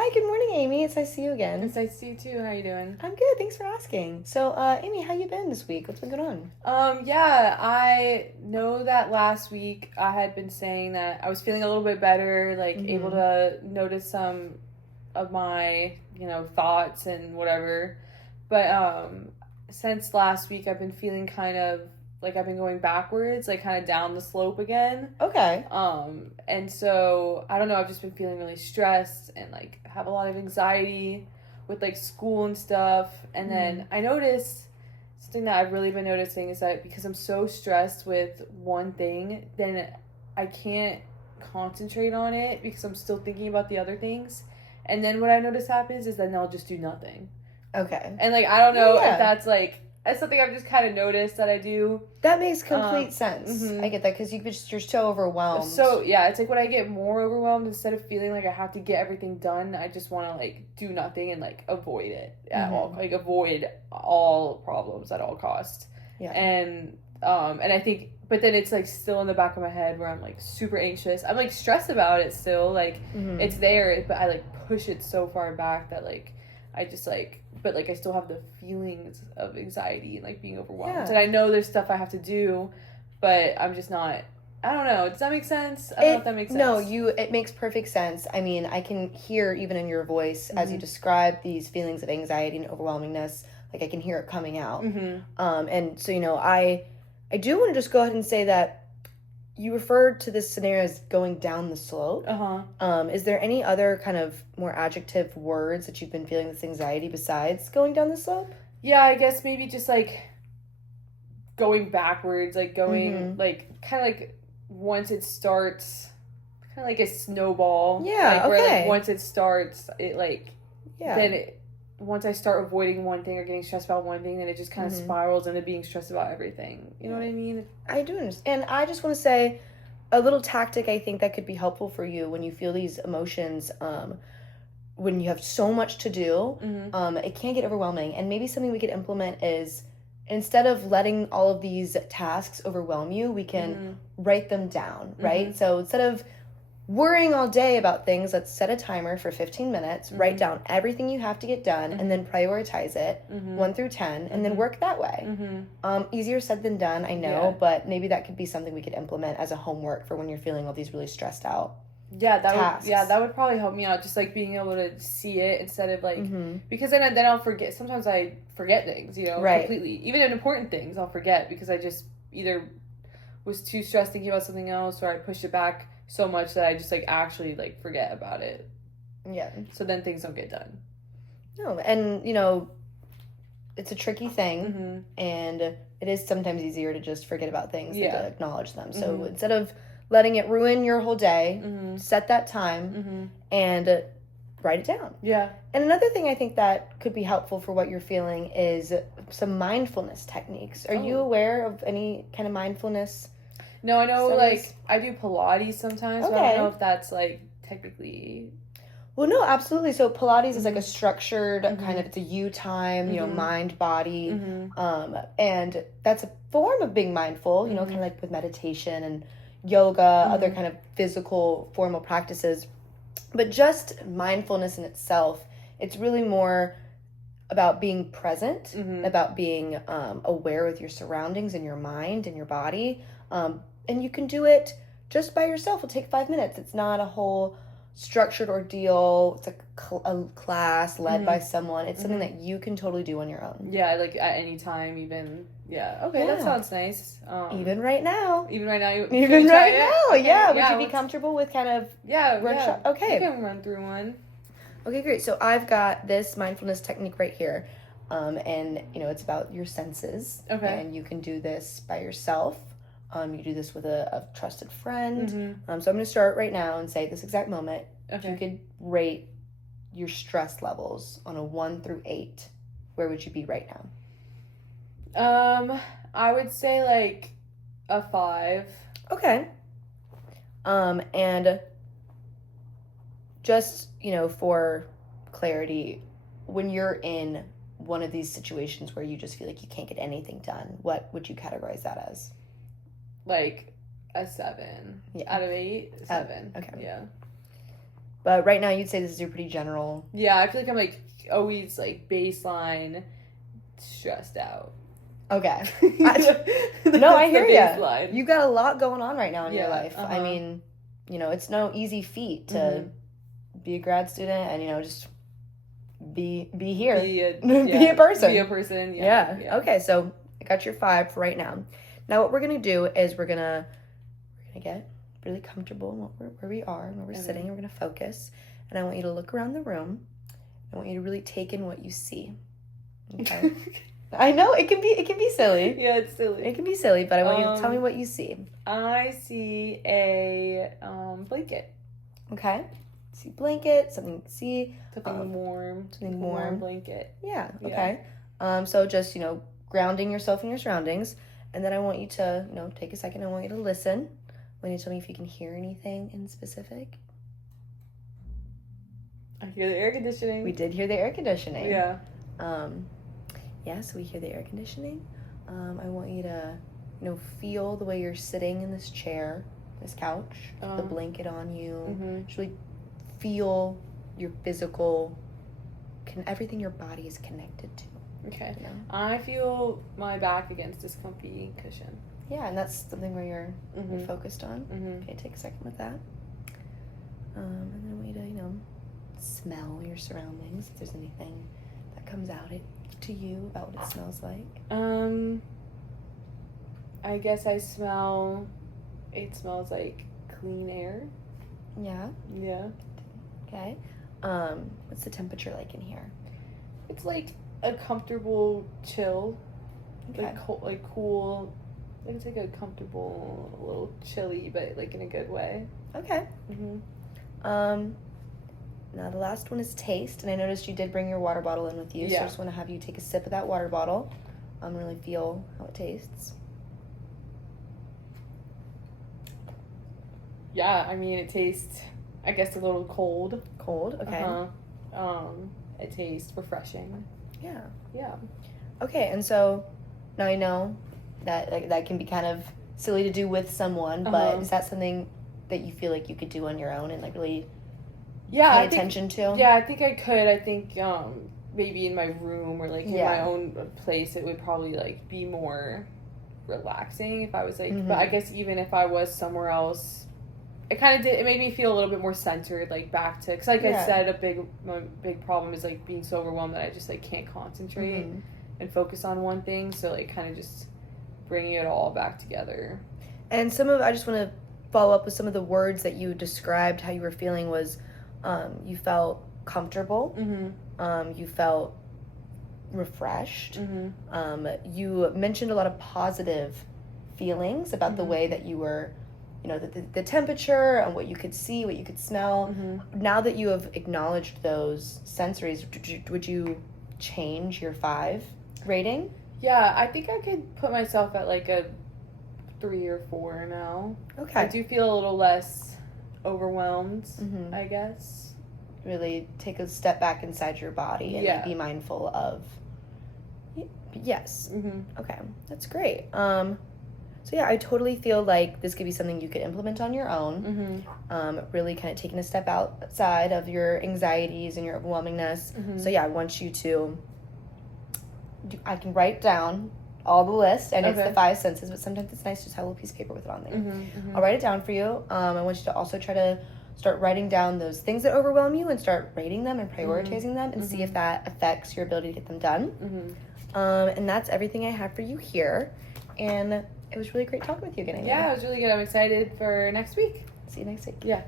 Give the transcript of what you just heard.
Hi, good morning, Amy. It's nice to see you again. It's nice to see you too. How you doing? I'm good. Thanks for asking. So, Amy, how you been this week? What's been going on? Yeah, I know that last week I had been saying that I was feeling a little bit better, like able to notice some of my, thoughts and whatever. But since last week I've been feeling kind of like I've been going backwards, like kind of down the slope again. Okay. And so I don't know, I've just been feeling really stressed and like have a lot of anxiety with like school and stuff. And then I noticed something that I've really been noticing is that because I'm so stressed with one thing, then I can't concentrate on it because I'm still thinking about the other things. And then what I notice happens is then I'll just do nothing. Okay. And like I don't know if that's something I've just kind of noticed that I do. That makes complete sense. I get that because you're so overwhelmed. So yeah, it's like when I get more overwhelmed, instead of feeling like I have to get everything done, I just want to like do nothing and like avoid it at all, like avoid all problems at all costs. Yeah. And I think, but then it's like still in the back of my head where I'm like super anxious. I'm like stressed about it still, like it's there, but I like push it so far back that like I just like, but like I still have the feelings of anxiety and like being overwhelmed. Yeah. And I know there's stuff I have to do, but I'm just not. I don't know. Does that make sense? I don't know if that makes sense. No, it makes perfect sense. I mean, I can hear even in your voice as you describe these feelings of anxiety and overwhelmingness. Like I can hear it coming out. And so I do want to just go ahead and say that you referred to this scenario as going down the slope. Is there any other kind of more adjective words that you've been feeling this anxiety besides going down the slope? Yeah, I guess maybe just like going backwards, like going like kind of like once it starts, kind of like a snowball. Yeah, like, where like once it starts, it like once I start avoiding one thing or getting stressed about one thing, then it just kind of spirals into being stressed about everything. You know what I mean? I do understand. And I just want to say a little tactic I think that could be helpful for you when you feel these emotions, when you have so much to do, it can get overwhelming. And maybe something we could implement is instead of letting all of these tasks overwhelm you, we can write them down, right? So instead of worrying all day about things, let's set a timer for 15 minutes, write down everything you have to get done, and then prioritize it 1 through 10, and then work that way. Easier said than done, I know, but maybe that could be something we could implement as a homework for when you're feeling all these really stressed out tasks. That would probably help me out, just like being able to see it instead of like because then I'll forget. Sometimes I forget things, completely. Even in important things, I'll forget because I just either was too stressed thinking about something else, or I pushed it back so much that I just like actually like forget about it. Yeah. So then things don't get done. No, and it's a tricky thing, and it is sometimes easier to just forget about things than to acknowledge them. So instead of letting it ruin your whole day, set that time and write it down. Yeah. And another thing I think that could be helpful for what you're feeling is some mindfulness techniques. Are you aware of any kind of mindfulness? No, I know like I do Pilates sometimes, but I don't know if that's like technically. Well, no, absolutely. So Pilates is like a structured kind of, it's a you time, mind, body. And that's a form of being mindful, kind of like with meditation and yoga, other kind of physical formal practices. But just mindfulness in itself, it's really more about being present, about being aware with your surroundings and your mind and your body. And you can do it just by yourself. It'll take 5 minutes. It's not a whole structured ordeal. It's a class led by someone. It's something that you can totally do on your own. Yeah, like at any time, even. Yeah. Okay, that sounds nice. Even right now. Even right now. Even right now. Okay, yeah. Would you be comfortable with kind of workshop? Yeah. Okay. You can run through one. Okay, great. So I've got this mindfulness technique right here. And it's about your senses. Okay. And you can do this by yourself. You do this with a trusted friend. So I'm going to start right now and say at this exact moment, if you could rate your stress levels on a 1 through 8, where would you be right now? I would say like a 5. Okay. And just, for clarity, when you're in one of these situations where you just feel like you can't get anything done, what would you categorize that as? Like a 7 out of 8. 7. Okay. Yeah. But right now, you'd say this is your pretty general. Yeah, I feel like I'm like always like baseline stressed out. Okay. No, I hear you. You got a lot going on right now in your life. Uh-huh. I mean, it's no easy feat to be a grad student and, just be here. Be a person. Be a person, yeah. Okay, so I got your 5 for right now. Now what we're going to do is we're going to get really comfortable in where we are and where we're sitting. We're going to focus. And I want you to look around the room. I want you to really take in what you see. Okay? I know it can be silly. Yeah, it's silly. It can be silly, but I want you to tell me what you see. I see a blanket. Okay. See blanket, something warm. Something warm. Blanket. Yeah. Okay. So just, grounding yourself in your surroundings, and then I want you to, take a second. I want you to listen. When you tell me if you can hear anything in specific. I hear the air conditioning. We did hear the air conditioning. Yeah. Yeah, so we hear the air conditioning. I want you to, feel the way you're sitting in this chair, this couch, the blanket on you. Just really feel your physical, everything your body is connected to. Okay. I feel my back against this comfy cushion. Yeah, and that's something where you're focused on. Okay, take a second with that. And then I want you to, smell your surroundings. If there's anything that comes out to you about what it smells like. I guess it smells like clean air. Yeah. Yeah. Okay. What's the temperature like in here? It's like a comfortable chill. Okay. Like cool. It's like a comfortable, a little chilly, but like in a good way. Okay. Now the last one is taste, and I noticed you did bring your water bottle in with you, so I just want to have you take a sip of that water bottle. Really feel how it tastes. Yeah, I mean it tastes, I guess, a little cold. Cold, okay. It tastes refreshing. Yeah. Yeah. Okay, and so now I know that that can be kind of silly to do with someone, but is that something that you feel like you could do on your own and really pay attention to? Yeah, I think I could. I think maybe in my room or like in my own place it would probably like be more relaxing if I was like but I guess even if I was somewhere else it made me feel a little bit more centered, like back to, because like I said, my big problem is like being so overwhelmed that I just like can't concentrate and focus on one thing, so like kind of just bringing it all back together. And I just want to follow up with some of the words that you described how you were feeling was you felt comfortable, you felt refreshed, you mentioned a lot of positive feelings about the way that you were, the temperature and what you could see, what you could smell. Now that you have acknowledged those sensories, would you change your 5 rating? Yeah, I think I could put myself at like a 3 or 4 now. Okay. I do feel a little less overwhelmed, I guess. Really take a step back inside your body and like, be mindful of. Yes. Okay, that's great. So yeah, I totally feel like this could be something you could implement on your own. Really kind of taking a step outside of your anxieties and your overwhelmingness. So yeah, I want you to. I can write down all the list, and it's the 5 senses, but sometimes it's nice to just have a little piece of paper with it on there. I'll write it down for you. I want you to also try to start writing down those things that overwhelm you and start rating them and prioritizing them and see if that affects your ability to get them done. And that's everything I have for you here. And it was really great talking with you again. Yeah, it was really good. I'm excited for next week. See you next week. Yeah.